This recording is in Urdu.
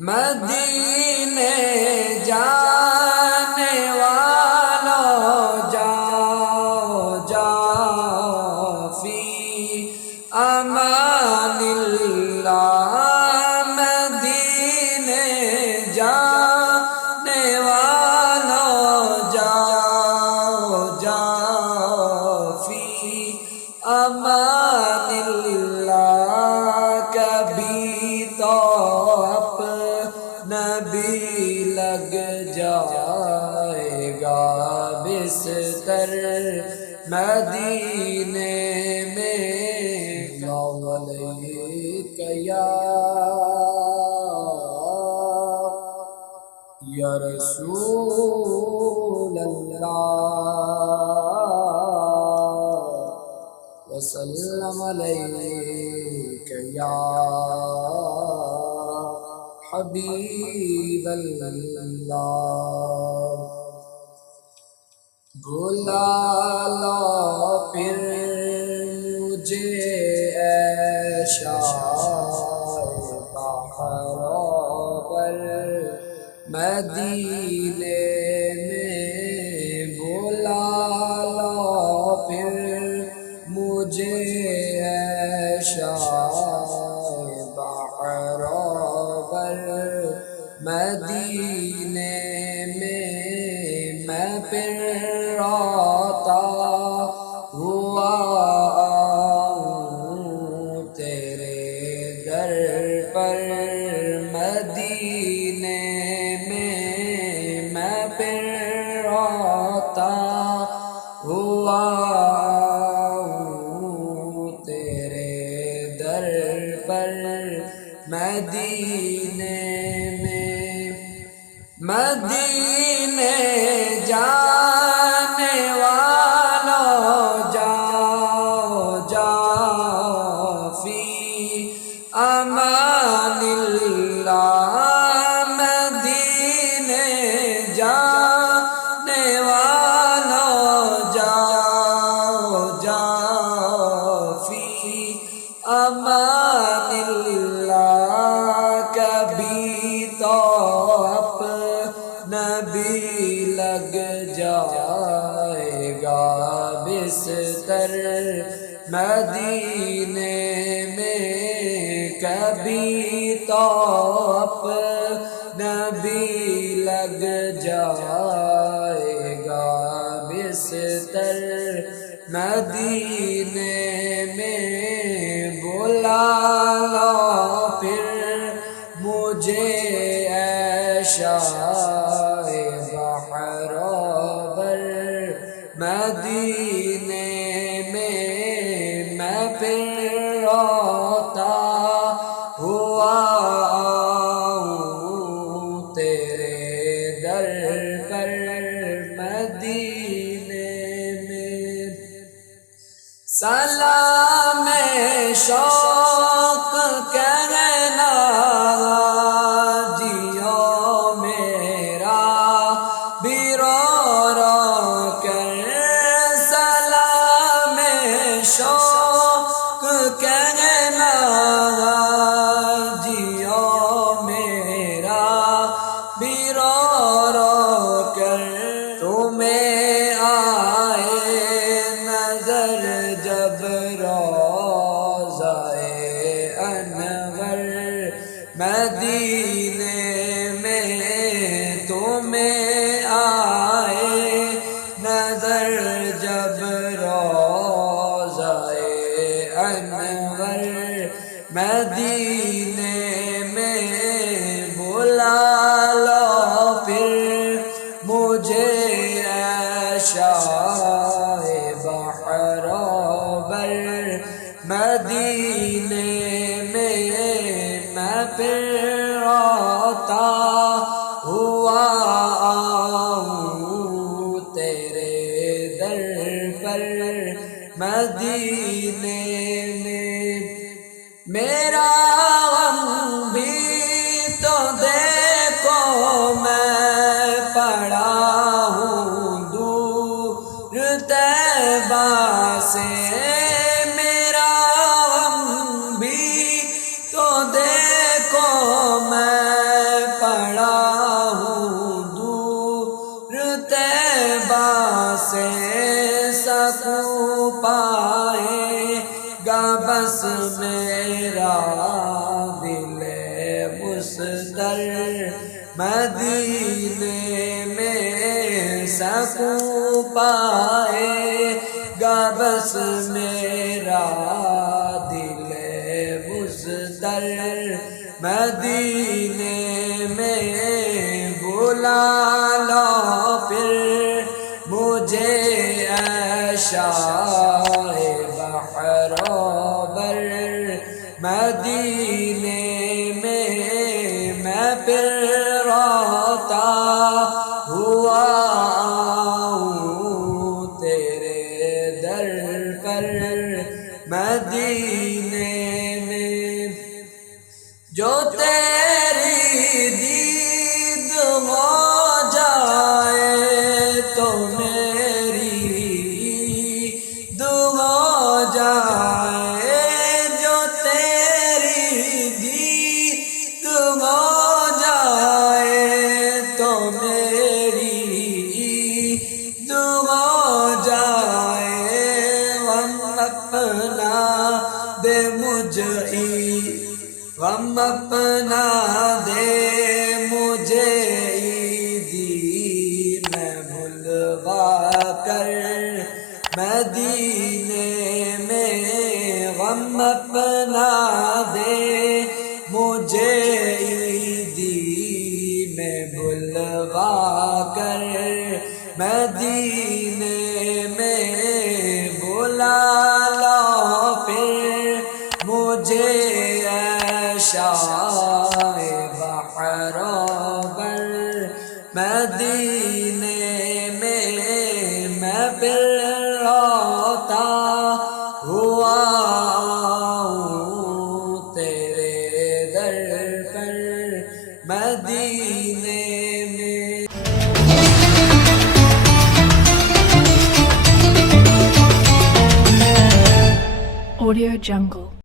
مدینے جانے والوں جاؤ جاؤ فی امان اللہ، مدینے جانے والوں جاؤ جاؤ فی امان اللہ، کبھی تو نبی لگ جائے گا بستر مدینے میں، اللہ علیک یا رسول اللہ، وسلم علیک یا حبیب اللہ۔ بلا لو پھر مجھے اے شاہ بحروں پر مدینے میں، بلا لو پھر مجھے اے شاہ بحروں پر مدینے میں، میں پھر روتا ہوا آؤں تیرے در پر مدینے میں، میں پھر روتا ہوا آؤں تیرے در پر مدینے میں، مدینے جانے والوں جاؤ جاؤ فی امان اللہ، مدینے جانے والوں جاؤ جاؤ فی امان اللہ، کبھی تو نبی لگ جائے گا بستر مدینے میں، کبھی تو نبی لگ جائے گا بستر مدینے میں، بلا لو پھر مجھے اے شاہ بحروں پر مدینے میں، میں پھر روتا ہوا آؤں تیرے در پر مدینے میں، سلام شوق کہنا جیو میرا بھی رو رو کر، سلام شوق کہنا جیو میرا بھی رو رو کر، تمہیں آئے نظر جب روضہ انور مدینے میں، تمہیں آئے نظر جب روضہ انور مدینے میں، بلا لو پھر مجھے اے شاہ بحروں پر مدینے میں، میں پھر روتا ہوا آؤں تیرے در پر مدینے میں، میرا غم بھی تو دیکھو میں پڑا ہوں دور طیبہ سے، میرا غم بھی تو دیکھو میں بستر مدینے میں سکون پائے گا بس میرا دل بستر مدینے میں بلا لو پھر مجھے عشائے بحر و بر مدینے میں پھر روتا ہوا آؤں تیرے در پر مدینے میں جو تیری دید ہو جائے تو میری دعا ہو جائے جو تیری دید ہو جائے تو میری دعا ہو جائے غم اپنا دے مجھے غم اپنا دے مجھے عیدی میں بھلوا کر مدینے میں غم اپنا دے مجھے عیدی میں بھلوا کر مدینے میں بلا لو پھر مجھے عشائے بحر و بر مدینے میں پھر روتا ہوا آؤں تیرے در پر مدینے میں Audio Jungle.